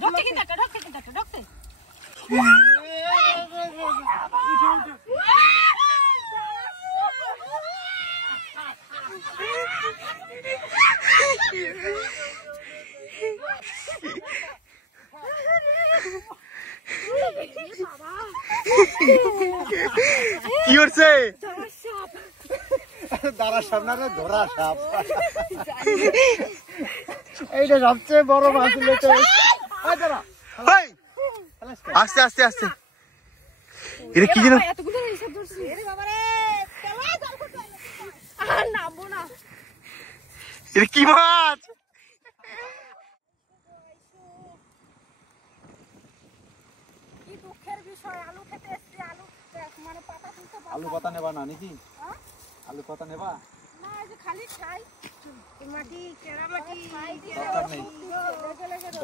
ঢোকতে কিন্তু ঢোকতে কি হচ্ছে? দাঁড়া সামনে ধরা সাপ। এইটা সবচেয়ে বড় মাছ। আস্তে আস্তে আস্তে। এটা কি জানো? এটা কি মাছ? আলু পাতা নেবা না নাকি? আলু পাতা নেবা?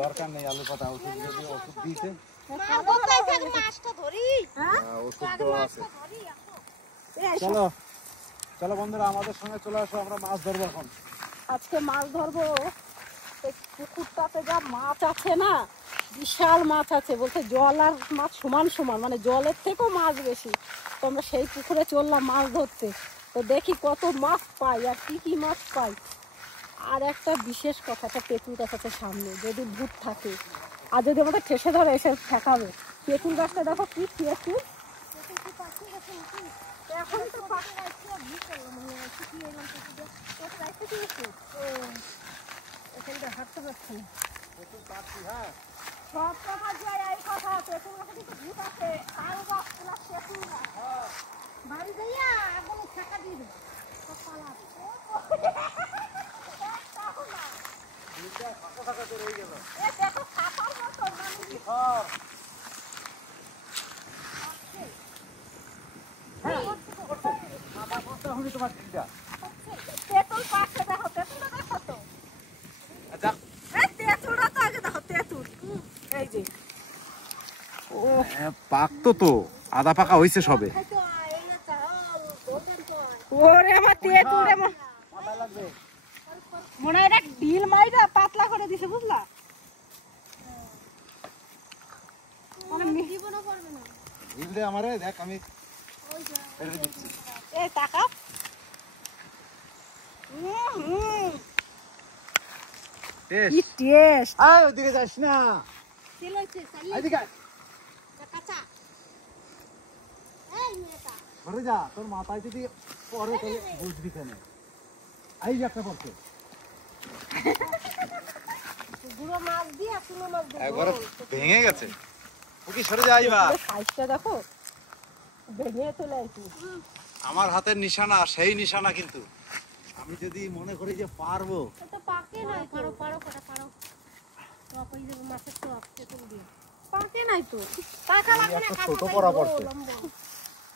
দরকার নেই আলু পাতা। ওষুধ দিয়েছে। চলো চলো বন্ধুরা, আমাদের সঙ্গে চলে আসো, আমরা মাছ ধরবো এখন। আজকে মাছ ধরবো। পুকুরটাতে যা মাছ আছে না, বিশাল মাছ আছে। বলতে জল আর মাছ সমান সমান, মানে জলের থেকেও মাছ বেশি। তো আমরা সেই পুকুরে চললাম মাছ ধরতে। তো দেখি কত মাছ পাই আর কি কি মাছ পাই। আর একটা বিশেষ কথা, একটা তেঁতুল গাছ আছে সামনে, যদি ভূত থাকে আর যদি আমাদের ঠেসে ধরে এসে ঠেকাবে। তেঁতুল গাছটা দেখো কি তেঁতুল। এখন তো হাঁটতে পারছি না। সব কথা এই কথা, তেঁতুল গাছে কিন্তু ভূত আছে। আর গাছ তেঁতুল গাছ বাড়ি যাইয়া আগুনে ঠেকা দিয়ে দেবো। পাকতো তো, আধা পাকা হয়েছে সবে। মনে হয় ডিল মাইরা পাতলা করে দিছে, বুঝলা? আমারে দেখ, আমি টাকা ওদিকে যাস না। যা, তোর মাথায় যদি পরে বুঝবি কেন। এই যে একটা পড়ছে, একবার ভেঙে গেছে। ওকে সরে যাই। দেখো ভেঙে চলে আসি। আমার হাতের নিশানা সেই নিশানা, কিন্তু আমি যদি মনে করি যে পারবো। ছোট পড়া পড়ছে,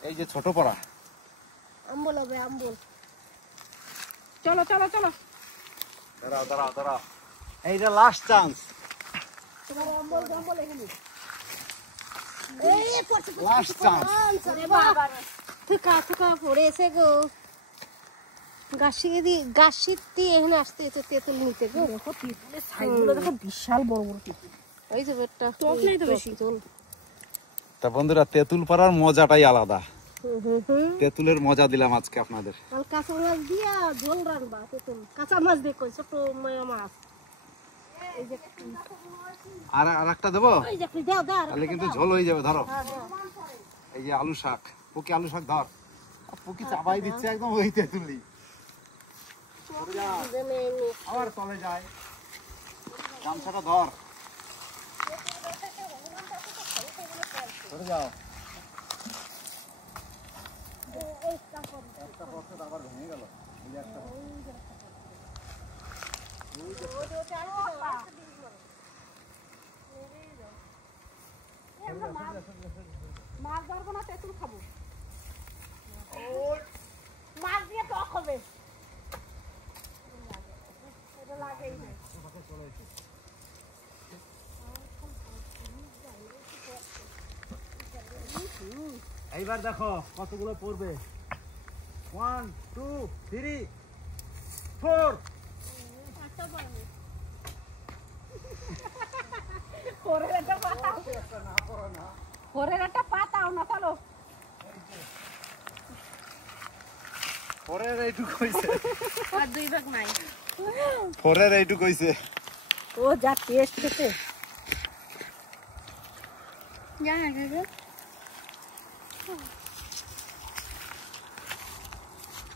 এই যে ছোট পড়া। আম্বল হবে আম্বল। চলো চলো চলো, দাঁড়াও দাঁড়াও দাঁড়াও, এইটা লাস্ট চান্স। তোমার আম্বল আম্বল এখানে। Last chance. থুকা থুকা পড়েছে গো। গাছির দিয়ে এখানে আসতে তো তেঁতুল নিতে গো। দেখো তেঁতুলের সাইজগুলো দেখো, বিশাল বড় বড় তেঁতুল। এই যে বেটটা টক নেই তো বেশি। তা বন্ধুরা, তেঁতুল পাড়ার মজাটাই আলাদা। তেঁতুলের মজা দিলাম আজকে আপনাদের। কাঁচা মাছ দিয়া ঝোল রাখবা। তেঁতুল কাঁচা মাছ দিয়ে কই ছোট মাছ। এই যে আর একটা দেবো, এই যে দাও দাও, তাহলে কিন্তু ঝোল হয়ে যাবে। ধরো এই যে আলু শাক, পুকি আলু শাক ধর। পুকি চাপাই দিচ্ছে একদম ওই তেঁতুলি। আবার তলে যায়, গামছাটা ধর। সরে যাও। আবার ভেঙে গেল। মাছ ধরবো না, তেঁতুল খাবো। মাছ দিয়ে টক হবে। এইবার দেখো কতগুলো পড়বে। 1 2 3 4। ফোরের একটা পাতাও না, চলো। ফোরের এইটুকু হইছে, আর 2 ভাগ নাই। ফোরের এইটুকু হইছে। ও যা টেস্ট খেতে। জানা গেছে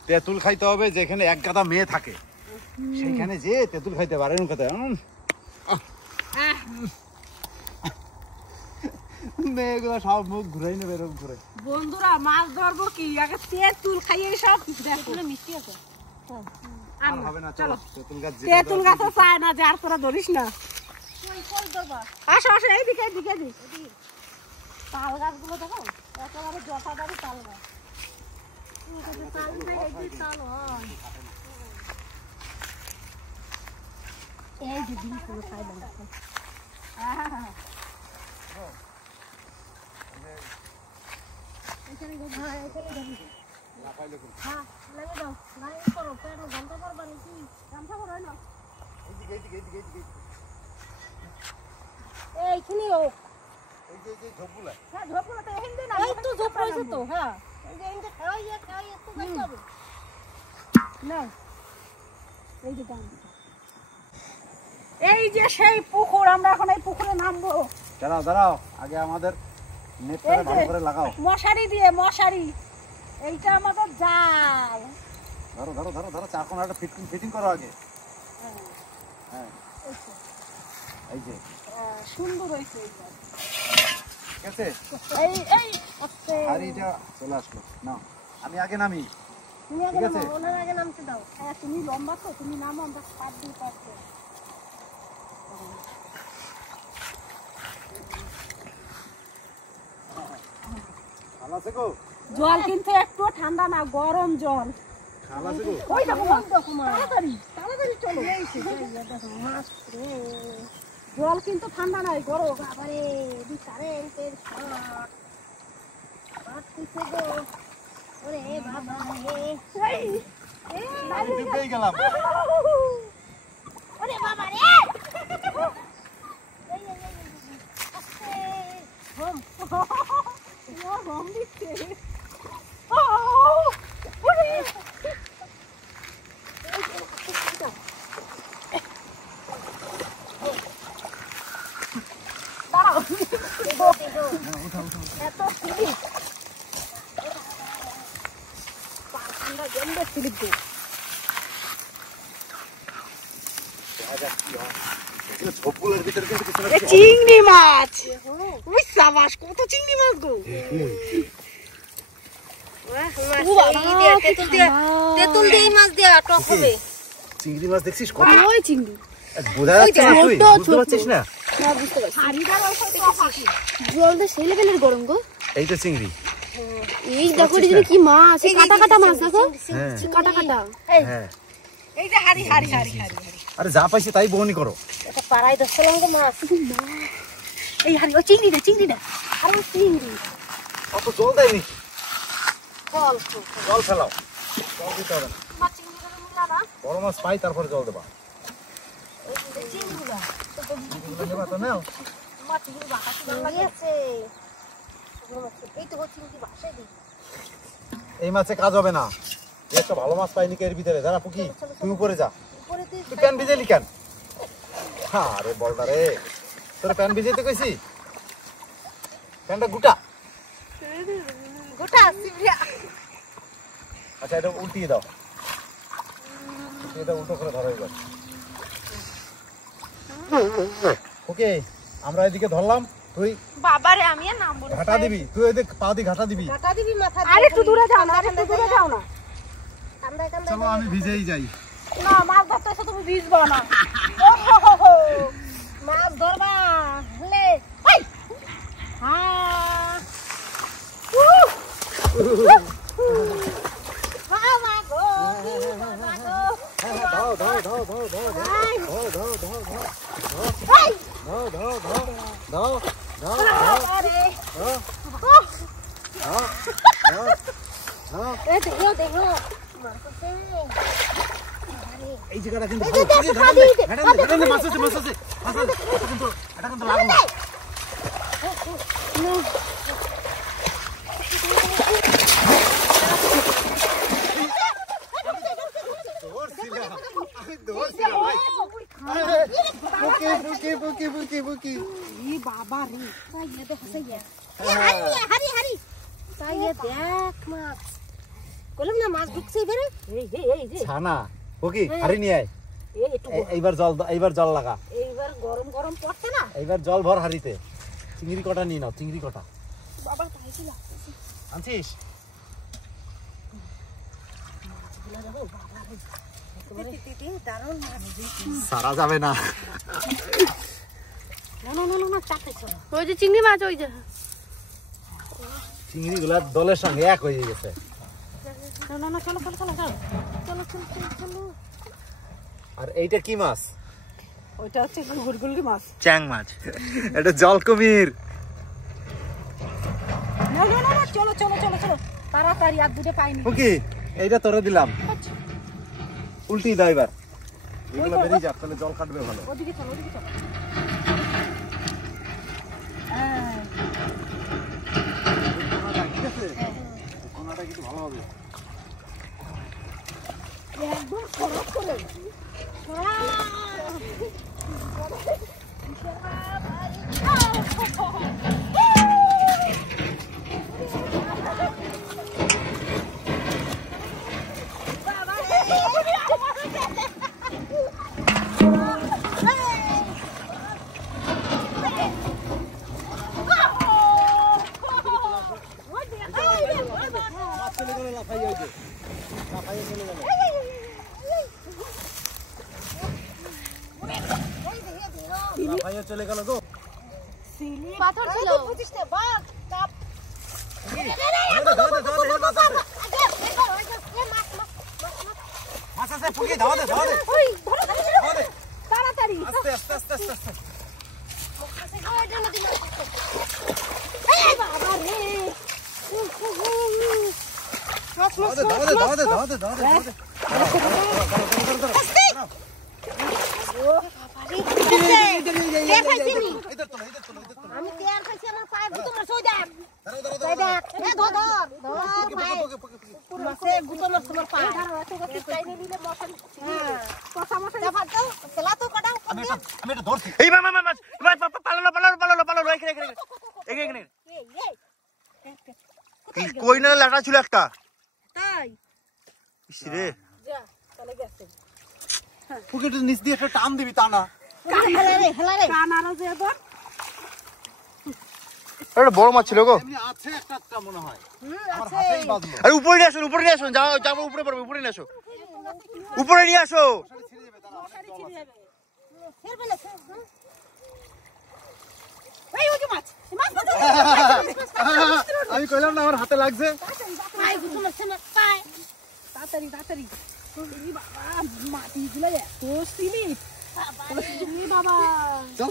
তেঁতুল খাইতে হবে যেখানে এক গাদা মেয়ে থাকে, সেখানে যে তেঁতুল খাইতে পারে এরকম কথা। মেয়েগুলো সব মুখ ঘুরাই নেবে এরকম ঘুরে। বন্ধুরা মাছ ধরবো কি, আগে তেঁতুল খাইয়ে সব দেখো। মিষ্টি আছে। আর হবে না, চলো তেঁতুল গাছ। তেঁতুল গাছে চায় না যে আর তোরা ধরিস না। কই ধরবা? আসো আসো, এইদিকে এইদিকে এইদিকে। তাল গাছগুলো দেখো, একেবারে জটাদারি তাল গাছ। তাল নাই, এই তাল হয়। এই যে ডিমগুলো খাই দাও। এখানে গো ভাই, এখানে ধরি। হ্যাঁ, লাগে দাও। লাগে করো, কেন ঘন্টা করবা নাকি? গামছা বড় হয় না। এইদিকে এইদিকে এইদিকে এইদিকে। এইখানে ও। এই যে ঝোপগুলা। হ্যাঁ ঝোপগুলো তো এখান দিয়ে না। এই তো ঝোপ রয়েছে তো, হ্যাঁ। এই যে এখানে খাওয়াইয়া একটু খাইতে হবে। না। এই যে গামছা। এই যে সেই পুকুর, আমরা এখন এই পুকুরে নামবো। দাঁড়াও দাঁড়াও, আগে আমাদের নেটটা ভালো করে লাগাও। মশারি দিয়ে, মশারি। এইটা আমাদের জাল। ধরো ধরো ধরো ধরো, চার কোণা একটা ফিটিং করো আগে। হ্যাঁ এই যে সুন্দর হয়েছে এইটা। ঠিক আছে, এই এই আস্তে। আর এইটা চলে আসলো না, আমি আগে নামি। তুমি আগে ঠিক আছে। নামো, ওনার আগে নামতে দাও। হ্যাঁ তুমি লম্বা তো, তুমি নামো, আমরা পার দিয়ে পারবো। খালা আছে গো, জল কিন্তু একটু ঠান্ডা না, গরম জল। খালা আছে গো। ওই দেখো মাছ, দেখো মাছ। তাড়াতাড়ি তাড়াতাড়ি চলো। দেখো মাছ রে। জল কিন্তু ঠান্ডা নাই, গরম। বাবারে, দি কারেন্টের শট। বাপ কিসে গো? ওরে বাবা রে। এই, আমি ডুবেই গেলাম। ওরে বাবা রে। এই আস্তে। হোম। ও রং দিচ্ছে। ও, ওরে। দাঁড়াও। এত স্লিপ। ঠান্ডা গন্ধে স্লিপ দিই। ঝোপগুলোর ভিতরে কিন্তু কিছু না এ চিংড়ি মাছ। উই সাবাস, কত চিংড়ি মাছ গো। তেঁতুল দিয়ে মাছ দিয়ে টক হবে। চিংড়ি মাছ দেখছিস কত? ওই চিংড়ি। বোঝা যাচ্ছে না, তুই বুঝতে পারছিস না? শাড়িটার ওই সাথে পাখি। জলটা সেই লেভেলের গরম গো। এই তো চিংড়ি। এই দেখো এটা কি মাছ, এই কাটা কাটা মাছ দেখো। হ্যাঁ কাটা কাটা। হ্যাঁ, এই যে হাড়ি হাড়ি হাড়ি হাড়ি। আরে যা পাইছি তাই বহনি করো। এটা পাড়ায় দশলাম গো মাছ। এই হাড়ি, ওই চিংড়ি দে, চিংড়ি দে। আর ওই চিংড়ি। অত জল দেয়নি, জল। জল ফেলাও, জল দিতে হবে না। মাছ চিংড়িগুলো মিলা না। বড় মাছ পাই তারপরে জল দেবা। ওই যে চিংড়িগুলো। চিংড়িগুলো নেবা তো নাও। মাছগুলো বাঁকাতে ভালো লাগছে। এই তো চিংড়ি ভাষায় দিই। এই মাছে কাজ হবে না, এই একটা ভালো মাছ পাইনি এর ভিতরে। দাঁড়া পুকি, তুই উপরে যা। উপরে তুই তুই প্যান ভিজেলি কেন? হ্যাঁ রে বলটা রে, তোর প্যান ভিজাইতে কইছি? প্যানটা গুটা। গোটা সিবরিয়া। আচ্ছা এটা উল্টিয়ে দাও, এটা উল্টো করে ধরো এবার। ওকে, আমরা এদিকে ধরলাম, তুই বাবারে আমি আর নামবো না। ঘাটা দিবি, তুই এদিকে পা দিয়ে ঘাটা দিবি। কাটা দিবি মাথা। আরে একটু দূরে যাও না, আরে একটু দূরে যাও না। কান্দা কান্দা। চলো আমি ভিজেই যাই। না মাছ ধরতে এসে তুমি ভিজবা না। ওহো, মাছ ধরবা হলে এই হ্যাঁ। বাবা গো, বাবা গো। দাও দাও দাও দাও দাও দাও দাও দাও দাও এই দাও দাও দাও দাও দাও আরে দাও। এই দেখো দেখো মারতে। এই জায়গাটা কিন্তু এই যে ভালো। দেখো খাবি। এটা কিন্তু মাছ আছে, মাছ আছে, মাছ আছে। এটা কিন্তু লাগলো। বাবা রে হারি হারি তাই দেখ মাছ বললাম না মাছ ঢুকছে এবারে এই যে ছানা ওকে হারি নিয়ে আয় এই একটু এইবার জল লাগা এইবার গরম গরম পড়ছে না এইবার জল ভর হারিতে চিংড়ি কটা নিয়ে নাও চিংড়ি কটা বাবা তাই ছিল আনছিস দারুণ মাছ সারা যাবে না না চাপে চলো ওই যে চিংড়ি মাছ ওই যে চিংড়ি গুলা দলের সঙ্গে এক হয়ে গেছে না চলো চলো চলো চলো চলো চলো চলো আর এইটা কি মাছ ওইটা হচ্ছে গুড়গুড়ি মাছ চ্যাং মাছ এটা জল কুমির না চলো চলো চলো চলো তাড়াতাড়ি আর দুটো পাইনি ওকে এইটা তোরে দিলাম উল্টি দাও এবার এগুলো বেরিয়ে যাক তাহলে জল কাটবে ভালো ওদিকে চলো কোনাটা কিন্তু ভালো হবে একদম খরচ করে চলে গেল গো পাথর ছিল মাছ আছে পুকি দাও দে তাড়াতাড়ি আস্তে আস্তে আস্তে আস্তে আস্তে বাবা রে দাও দে আমি তেয়ার খাইছি আমার পায়ে গুতো মাছ ওই দেখ তাই দেখ এ ধর পায়ে মাছে গুতো মাছ তোমার পায়ে চাইনে নিলে মশারি হ্যাঁ কথা মশারি দাও দাও সেলা তো কাটাও আমি এটা ধরছি এই মাছ পালালো এখানে কই না লাটা ছিল একটা তাই ইস রে যা চলে গেছে পুকিটের নিচ দিয়ে একটা টান দিবি তা না হেলা রে কান আরো যে এবার একটা বড় মাছ ছিল গো এমনি আছে একটা মনে হয় আমার আছে হাতেই বাজলো আরে উপরে নিয়ে আসো যাবো উপরে পড়বে উপরে নিয়ে আসো উপরে নিয়ে আসো ফেরবে না এই ওই যে মাছ আমি কইলাম না আমার হাতে লাগছে পায়ে গুতো মাছ আমার পায়ে তাড়াতাড়ি এই বাবা মাটি গুলো এত সিমিট বাবা চল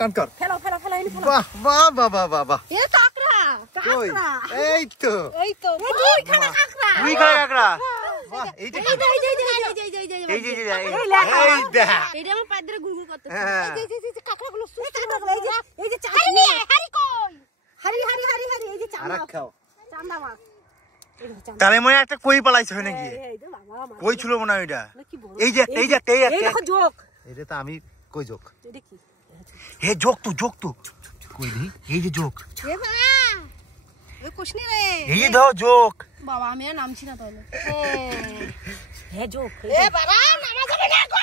টান কর ফেলো এনে ফেলো বাহ এ কাকড়া কই এই তো এই তো দুইখানা কাকড়া তুই খাই কাকড়া বাহ এইটা এই এই যে এটা আমার পায়ের ধরে গুড়গুড় করতে হ্যাঁ কাকড়াগুলো এই যে হারি হারি কই হারি এই যে চান্দা আরেক খাও চান্দা মাছ তাহলে মনে হয় একটা কই পালাইছে হয় নাকি এই যে বাবা মাছ কই ছিল মনে হয় ওইটা কি বড় এই যে এই দেখো যোগ এটা তো আমি কই যোগ এটা কি হে যোগ তো কই দি এই যে যোগ এ বাবা এ কোশনি রে এই যে দাও যোগ বাবা আমি আর নামছি না তাহলে হ্যাঁ যোগ এ বাবা নামা যাবে না গো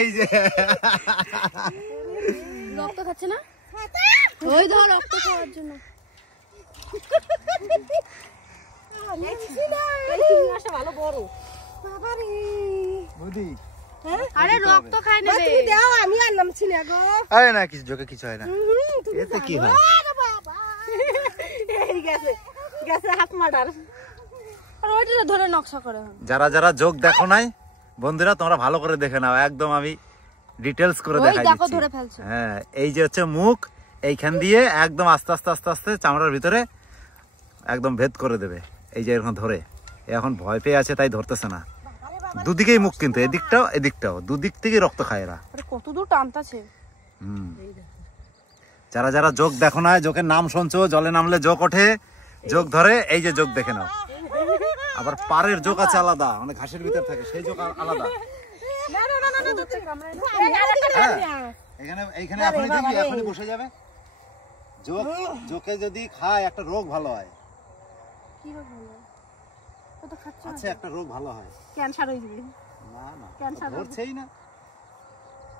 এই যে রক্ত খাচ্ছে না ওই ধর রক্ত খাওয়ার জন্য এই চিংড়ি মাছটা ভালো বড় বাবা রে বুদ্ধি আরে রক্ত খাই নেবে তুমি দাও আমি আর নামছি না গো আরে না কিছু যোগে কিছু হয় না এতে কি হয় আরে বাবা এই গেছে হাফ মার্ডার আর ওইটা ধরে নকশা করে যারা যোগ দেখো নাই বন্ধুরা তোমরা ভালো করে দেখে নাও একদম আমি ডিটেইলস করে ওই দেখাই দেখো দিচ্ছি ধরে ফেলছে হ্যাঁ এই যে হচ্ছে মুখ এইখান দিয়ে একদম আস্তে আস্তে চামড়ার ভিতরে একদম ভেদ করে দেবে এই যে এরকম ধরে এখন ভয় পেয়ে আছে তাই ধরতেছে না দুদিকেই মুখ, কিন্তু এদিকটাও এদিকটাও দুদিক থেকে রক্ত খায় এরা। কত দূর টানতাছে। যারা যারা যোগ দেখো না, যোগের নাম শুনছো, জলে নামলে যোগ ওঠে, যোগ ধরে, এই যে যোগ দেখে নাও। আবার পাড়ের যোগ আছে আলাদা, মানে ঘাসের ভিতর থাকে, সেই যোগ আলাদা। এখানে এইখানে এখনই দেখবি, এখনই বসে যাবে। যোগ যোগে যদি খায় একটা রোগ ভালো হয়। কি রোগ হলো? কত খাচ্ছে? আচ্ছা, একটা রোগ ভালো হয়, ক্যান্সার হয়ে যাবে। না না ক্যান্সার ধরছেই না।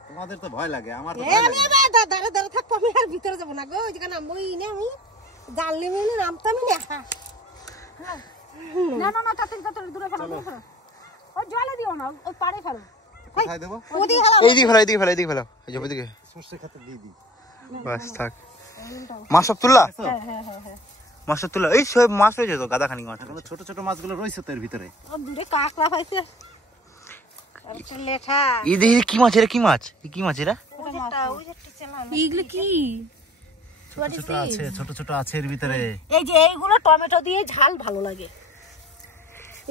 তোমাদের তো ভয় লাগে, আমার তো এ ভয় লাগে আমি দাঁড়া দাঁড়া থাকবো, আমি আর ভিতরে যাবো না গো, ওই জায়গা নামবোই না, আমি জাল নেমে নামতামই না। না না না, তাড়াতাড়ি তাড়াতাড়ি দূরে ফেলো, দূরে ফেলো। ওই জলে দিও না, ওই পাড়ে ফেলো। কোথায় দেবো? ওদিকে হালা এইদিকে ফেলো, এইদিকে ফেলো, এইদিকে ফেলো, এই যে ওইদিকে। সর্ষে খেতে দিয়ে দিই। বাস থাক। মাছ সব তুললা? হ্যাঁ হ্যাঁ হ্যাঁ হ্যাঁ। মাছ সব তুললা? এই সব মাছ রয়েছে তো, গাদা খানি মাছ। এখনো ছোট ছোট মাছগুলো রয়েছে তো এর ভিতরে। ও দূরে কাকড়া পাইছে। একটা লেঠা এই দেখি কি মাছ, এরা কি মাছ? এই কি মাছ এরা? ওই যে টিচালাম এইগুলো কি? ছোট আছে, ছোট ছোট আছে এর ভিতরে। এই যে এইগুলো টমেটো দিয়ে ঝাল ভালো লাগে।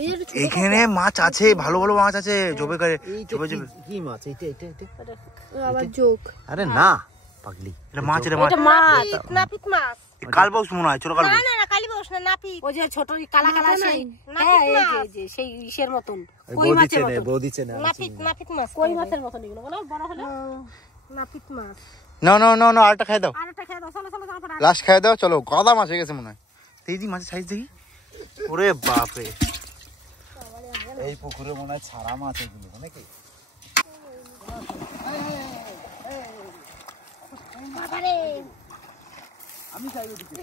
এই যে ছোট এইখানে মাছ আছে, ভালো ভালো মাছ আছে, জবে করে জবে জবে। কি মাছ এটা? এটা এটা আবার যোগ। আরে না পাগলি, এটা মাছ, এটা মাছ। এটা মাছ। নাপিত মাছ। কালবাউস মনে হয়, ছোট না কালবাউস। না না, কালি বস না, নাপিত। ওই যে ছোট কালা কালা সেই, নাপিত হ্যাঁ এই যে মাছ। এই যে সেই ইসের মতন, কই বৌদি মাছের চেনে, মতন। বৌদি চেনে। নাপিত নাপিত মাছ। কই মাছের মতন এগুলো বলো, বড় হলে। নাপিত মাছ। না না না না, আরেকটা খাই দাও, আর একটা খেয়ে দাও, চলো চলো চলো। লাস্ট খাই দাও, চলো। গাদা মাছ হয়ে গেছে মনে হয়। এই দি মাছের সাইজ দেখি, ওরে বাপ রে। এই পুকুরে মনে হয় ছাড়া মাছ এগুলো, নাকি? বাবারে আমি যাই ওদিকে।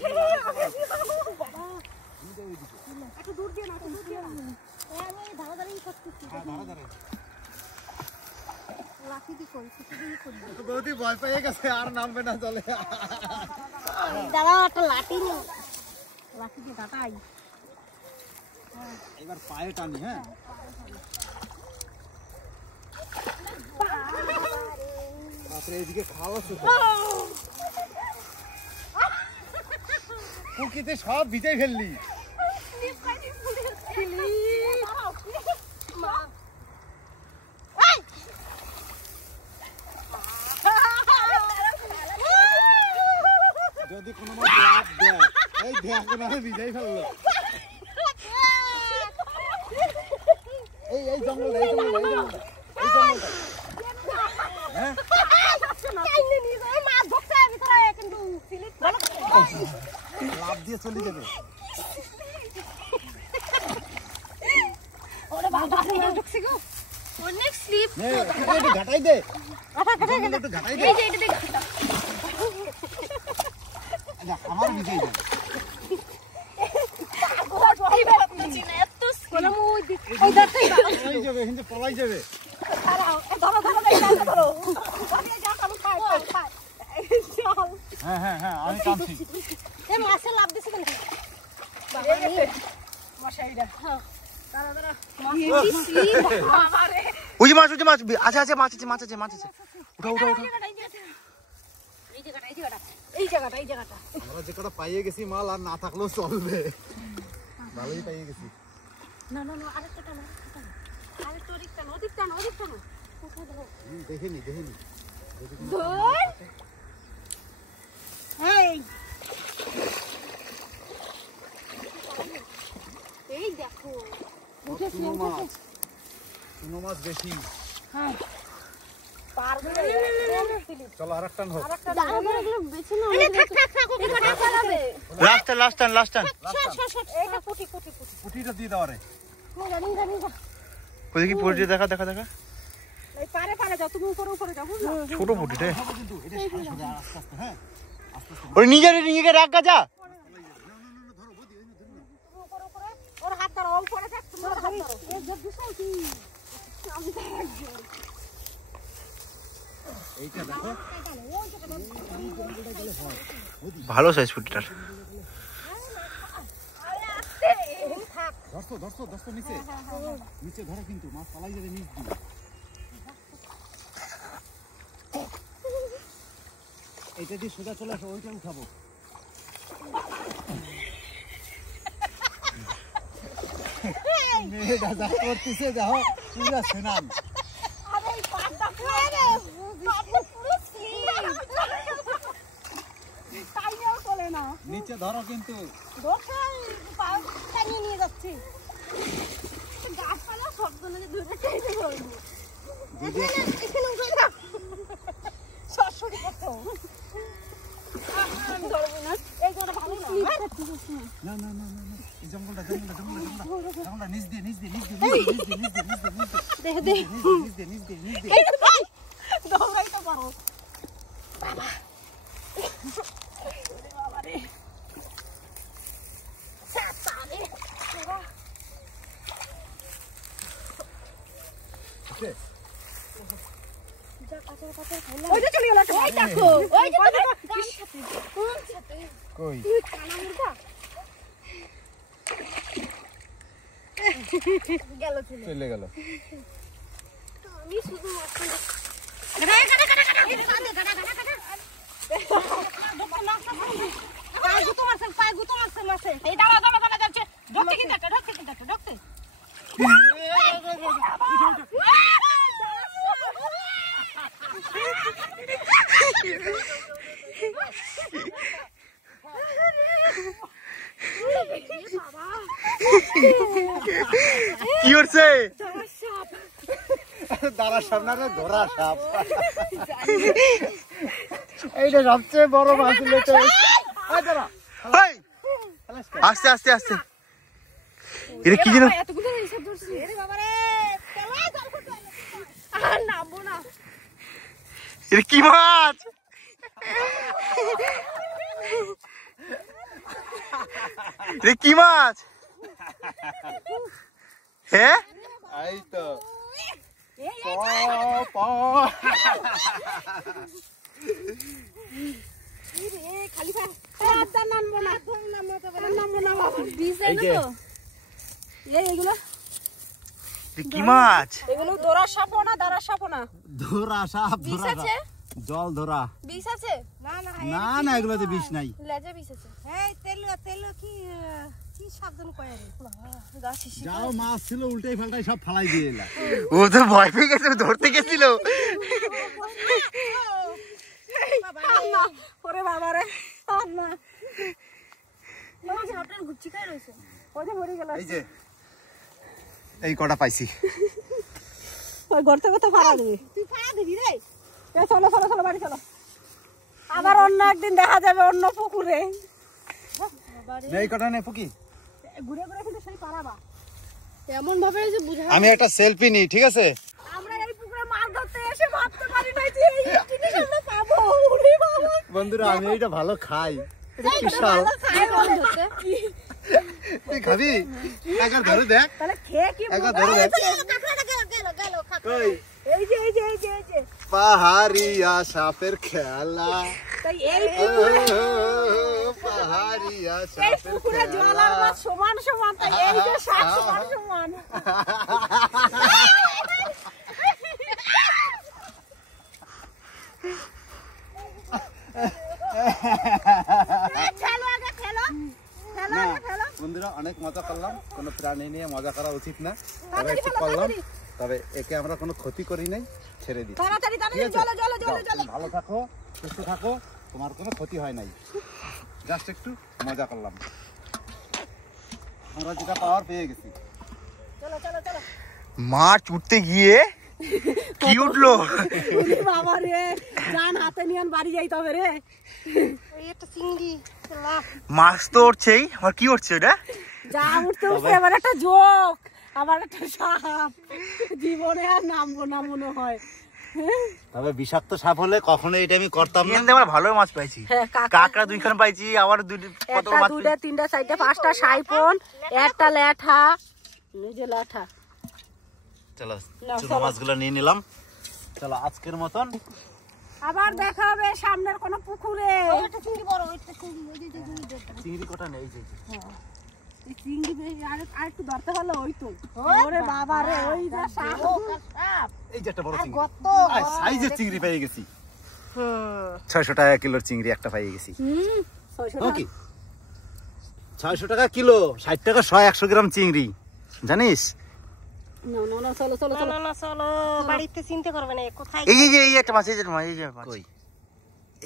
একটু দূর দিয়ে না, একটু দূর দিয়ে না। আমি ধারা ধারাই করতেছি। হ্যাঁ, দাঁড়া দাঁড়া। লাঠি দি করি, কিছু দিয়ে করি। বৌদি ভয় পেয়ে গেছে, আর নামবে না জলে। দাঁড়া একটা লাঠি নি, লাঠি দিয়ে কাটাই। এবার পায়ে টানি। হ্যাঁ, তারপরে এদিকে খাওয়া শুরু। পুকিতে সব ভিজে ফেললি। যদি কোনো মাছ লাভ দেয়, এই দেখ না, ভিজাই ফেললো। এই জঙ্গলটা, এই জঙ্গলটা, এই জঙ্গলটা, এই জঙ্গলটা। হ্যাঁ, মাছ ধরছে ভিতরে, কিন্তু লাভ দিয়ে চলে যাবে। অনেক স্লিপ। একটু ঘাটাই দে, একটু ঘাটাই দে। দেখ, আমার ভিজেই যাবে। পলাই যাবে, কিন্তু পলাই যাবে। হ্যাঁ হ্যাঁ হ্যাঁ, আমি টানছি। এই মাছের লাভ দিছে কিন্তু ওই যে মাছ, ওই যে মাছ আছে, আছে মাছ আছে, মাছ আছে, মাছ আছে। উঠা উঠা উঠা। এই জায়গাটা, এই জায়গাটা। আমরা যে কটা পাইয়ে গেছি মাল, আর না থাকলেও চলবে। ভালোই পাইয়ে গেছি। না না না, আরেকটা টানো, আরেকটা ওদিক টানো, ওদিক টানো, ওদিক টানো। দেখিনি দেখিনি। এই দেখো, চুনো মাছ, চুনো মাছ বেশি। চলো আর একটা হোক। লাস্ট টান, লাস্ট টান, লাস্ট টান। পুটিটা দিয়ে দাও রে। ওই দেখি পুটি দেখা, দেখা দেখা। এই পারে পারে যাও, তুমি উপরে উপরে যাও, বুঝলা? ছোট পুটি রে। খাবো কিন্তু, এটা সোজা সোজা, আস্তে আস্তে। হ্যাঁ, ওরে নিজে রাখ গাজা। ওর হাত ধরো, ও উপরে থাক, তুমি ওর হাত ধরো। এই যে বিশাল কি? এইটা দেখো। ভালো সাইজ পুটিটার। ধরছো ধরছো ধরছো, নিচে নিচে ধরো, কিন্তু মাছ পালাই যাবে নিচ দিয়ে। এইটা দিয়ে সোজা চলে আসো, ওইটা উঠাবো। মেয়েটা যা করতেছে দেখো পুরো স্নান। আরে এই পাটা রে পাটা পুরো স্লিপ তাইও চলে না নিচে ধরো কিন্তু দোকান পাও টানিয়ে নিয়ে যাচ্ছে গাছপালা শব্দ না দূরে টেনে ধরবো এখানে উঠে না সরসরি কত আমি ধরবো না এই গোটা ভালো না না না না না এই জঙ্গলটা নিচ দিয়ে দেখ দে এই ভাই দৌড়াইতে পারো বাবা রে সাতারে বাবা ওইটা চলে গেল ওই দেখো ওই যে গান সাথে কোন সাথে কই তুই কানা মুরগা গেল চলে গেল। আমি শুধু মাছ গাড়া পায়ে গুতো মারছে মাছে এই দাঁড়া যাচ্ছে ঢকতে কিন্তু ঢকতে কি হচ্ছে? দাঁড়া সামনে ধরা সাপ, এইটা সবচেয়ে বড় মাছ। এই, আস্তে আস্তে আস্তে। এটা কি যেন? এতগুলো হিসাব ধরছি আরে বাবা রে আর নামবো না এটা কি মাছ? এটা কি মাছ? হ্যাঁ, এই তো খালি নামবো না এই যে এইগুলো এটা কি মাছ? এগুলো দোরা সাপো না দাঁড়া সাপো না ধরা সাপ, ধরা সাপ, জল ধরা। বিষ আছে না না না এগুলোতে বিষ নাই। লেজে বিষ আছে এই তেল কি সাবধান কয় রে গাছ যাও মাছ ছিল উল্টাই ফাল্টাই সব ফালাই দিয়ে এলা। ও তো ভয় পেয়ে গেছে, ধরতে গেছিল। আল্লাহ ওরে বাবা রে আল্লাহ আপনার গুচ্ছি খাই রয়েছে ওরে মরে গেল এই যে এই কটা পাইছি। ওই গর্তে গর্তে ফাড়া দিবি তুই ফায়া দিবি রে এ চলো বাড়ি চলো আবার অন্য একদিন দেখা যাবে অন্য পুকুরে এই কটা নে ফুকি। ঘুরে ঘুরে কিন্তু সেই পারাবা এমন ভাবে যে বুঝা আমি একটা সেলফি নিই, ঠিক আছে? আমরা এই পুকুরে মাছ ধরতে এসে ভাবতে পারি নাই যে এই জিনিস আমরা পাবো। ওরে বাবা বন্ধুরা আমি এইটা ভালো খাই, এটা বিশাল। খায় কোন ধরতে তুই খাবি? একবার ধরে দেখ, তাহলে খেয়ে কি একবার ধরে দেখ। কাকড়াটা গেল কই এই যে পাহাড়িয়া সাপের খেলা, তাই এই ও, পাহাড়িয়া এই সাপের পুকুরে জল খেলা। আর মাছ সমান সমান তাই এই যে সাপ সমান সমান না, বন্ধুরা অনেক মজা করলাম, কোনো প্রাণী নিয়ে মজা করা উচিত না, তবে একটু করলাম। তবে একে আমরা কোনো ক্ষতি করি নাই, ছেড়ে দিই। তাড়াতাড়ি ঠিক আছে? যাও, তুমি ভালো থাকো, সুস্থ থাকো, তোমার কোনো ক্ষতি হয় নাই, জাস্ট একটু মজা করলাম। আমরা যেটা পাওয়ার পেয়ে গেছি। মাছ উঠতে গিয়ে কি উঠলো? বাবা রে জান হাতে নিয়ে বাড়ি যাইতে হবে রে ওই একটা চিংড়ি মাছ তো উঠছেই, আমার কি উঠছে ওটা? যা উঠতে উঠতে এবার একটা জোক আবার একটা সাপ জীবনে আর নামবো না মনে হয়। তবে বিষাক্ত সাপ হলে কখনো এটা আমি করতাম না। এখানে আমরা ভালো মাছ পাইছি, হ্যাঁ, কাঁকড়া দুইখান পাইছি, আবার কত একটা মাছ দুইটা তিনটা চারটা পাঁচটা সাইপন একটা ল্যাঠা নিজে ল্যাঠা চলো নাও, চুনো মাছগুলো নিয়ে নিলাম। চলো আজকের মতন আবার দেখা হবে সামনের কোনো পুকুরে। একটা চিংড়ি বড় ওইটা চিংড়ি ওই যে চিংড়ি চিংড়ি কটা নেই, এই যে এই চিংড়ি আর একটু ধরতে পারলে ওই তো ওরে বাবা রে ওই যা সাপ এই যে একটা বড় চিংড়ি, কত সাইজের চিংড়ি পেয়ে গেছি। 600 টাকা কিলোর চিংড়ি একটা পেয়ে গেছি। 600 কি 600 টাকা কিলো, 60 টাকা 100 100 গ্রাম চিংড়ি। জানিস? না না না চলো চলো চলো না চলো বাড়িতে চিন্তা করবে না কোথায় এই একটা মাছ, এই যে মাছ, এই যে মাছ। কই?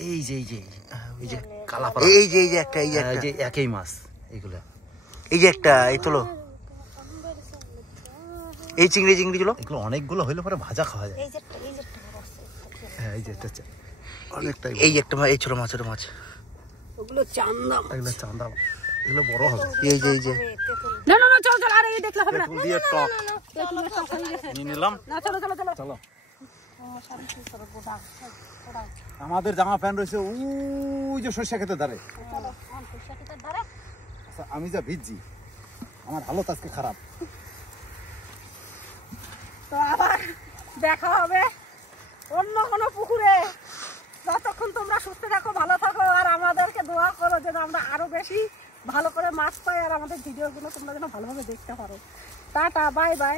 এই যে এই যে কালাপাড়া, এই যে একটা, এই যে এই একটা, যে একই মাছ এইগুলা। এই যে একটা, এই তোলো। এই চিংড়ি গুলো এগুলো অনেকগুলো হইলে পরে ভাজা খাওয়া যায়। এই যে হ্যাঁ এই যে এটা অনেকটাই এই একটা এই ছোট মাছ, ছোট মাছ। ওগুলো চান্দা এগুলো চান্দা, এগুলো বড় হবে। এই যে না না না চলো চলো আরে এই দেখলে হবে না তেঁতুল দিয়ে টক তেঁতুলের টক হয়ে গেছে। নিয়ে নিলাম। না চলো চলো চলো চলো। আমাদের জামা প্যান্ট রয়েছে ওই যে সরষে ক্ষেতের ধারে। আচ্ছা, আমি যা ভিজছি আমার হালত আজকে খারাপ। তো আবার দেখা হবে অন্য কোনো পুকুরে। যতক্ষণ তোমরা সুস্থ থাকো, ভালো থাকো, আর আমাদেরকে দোয়া করো যেন আমরা আরো বেশি ভালো করে মাছ পাই আর আমাদের ভিডিওগুলো তোমরা যেন ভালোভাবে দেখতে পারো। Tata, bye bye.